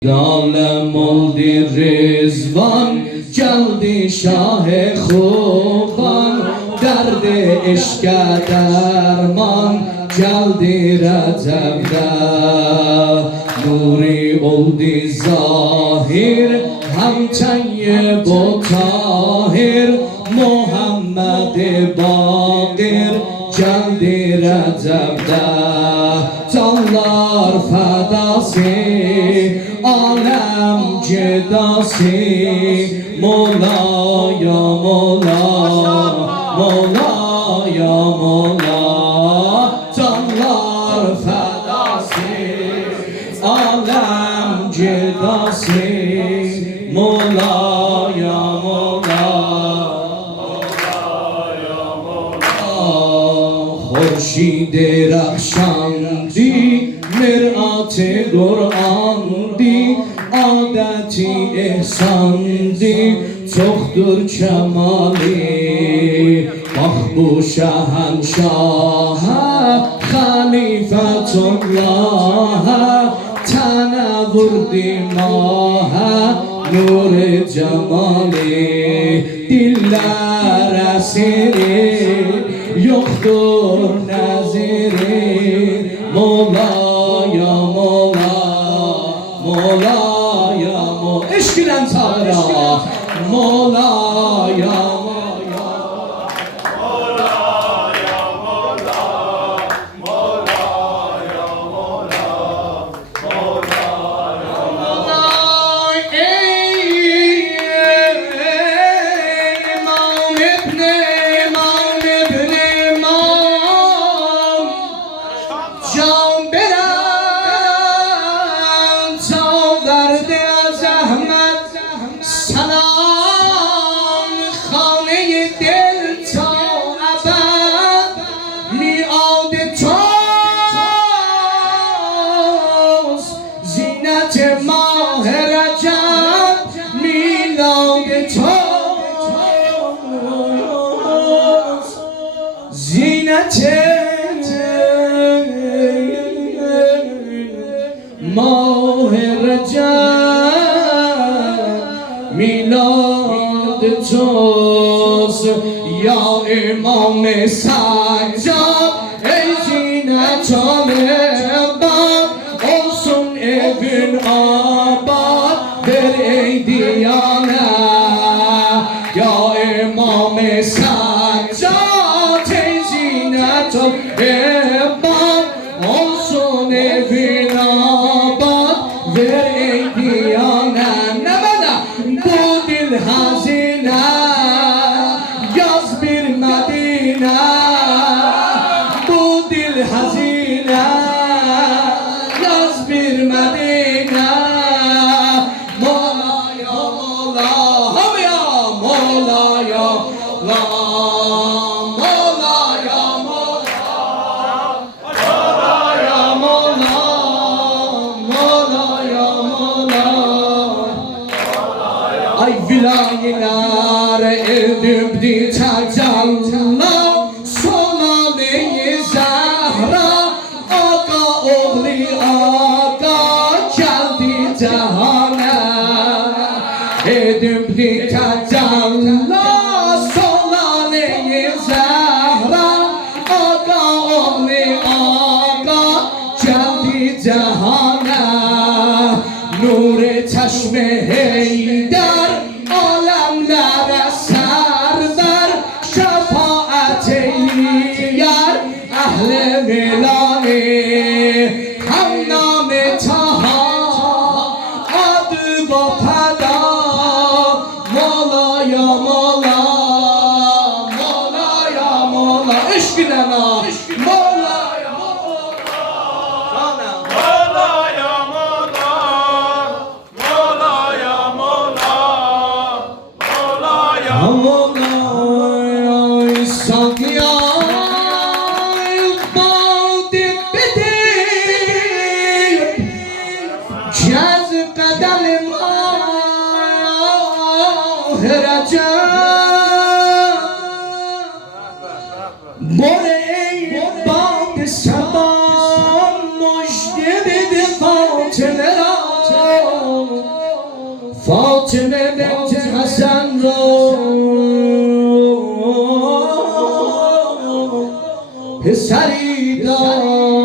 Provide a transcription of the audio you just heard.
عالم oldi رضوان geldi şah-ı خوبان درد عشق درمان geldi Recep'de nuri oldu zahir hem tayyib و tahir Muhammed Bakir geldi Recep'de canlar fedası alem cedası Mola ya Mola Mola ya Mola canlar fedası alem cedası Mola ya Mola خورشید رخشاندی مرآت قرآندی عادتی احساندی چختر کمالی مخبو شهنشاه خلیفت الله تنور ماه نور جمالی دلlar esiri yoktur naziri Mola ya Mola Mola ya Mola eşkilen çağıra Mola ya Mola Mola ya Mola Mola ya Mola Mola ya Mola ماه رجب میلاد توست یا امام سجاد ای زینت آباد olsun evin آباد در ای دیانه یا امام سجاد ای زینت آباد olsun evin آباد در ای دیانه نمانا bu dil hazine yaz bir Medine bu dil hazine yaz bir Medine Mola ya Mola ham ya Mola ya Mola Mola ya Mola Mola ya Mola Mola ya Mola ay vilaylar edibdi tecelli Solane-i Zehra Aga oğli Aga geldi cehane edibdi tecelli Solane-i Zehra Aga oğli Aga geldi cehane nur-i çeşme Heydar alemlere server şefaat eyleyar ehl-i milani hem nam-ı Taha adı Gopeda Mola ya Mola Mola ya Mola eşkine na Mola ya Mola Mola ya Mola, Mola ya Mola, Mola ya Mola İshak ya Badi bedip Cez kadem ahirece Bore bad sabah Mujde bid fatıra فاطمه بنت حسن رو پسری داد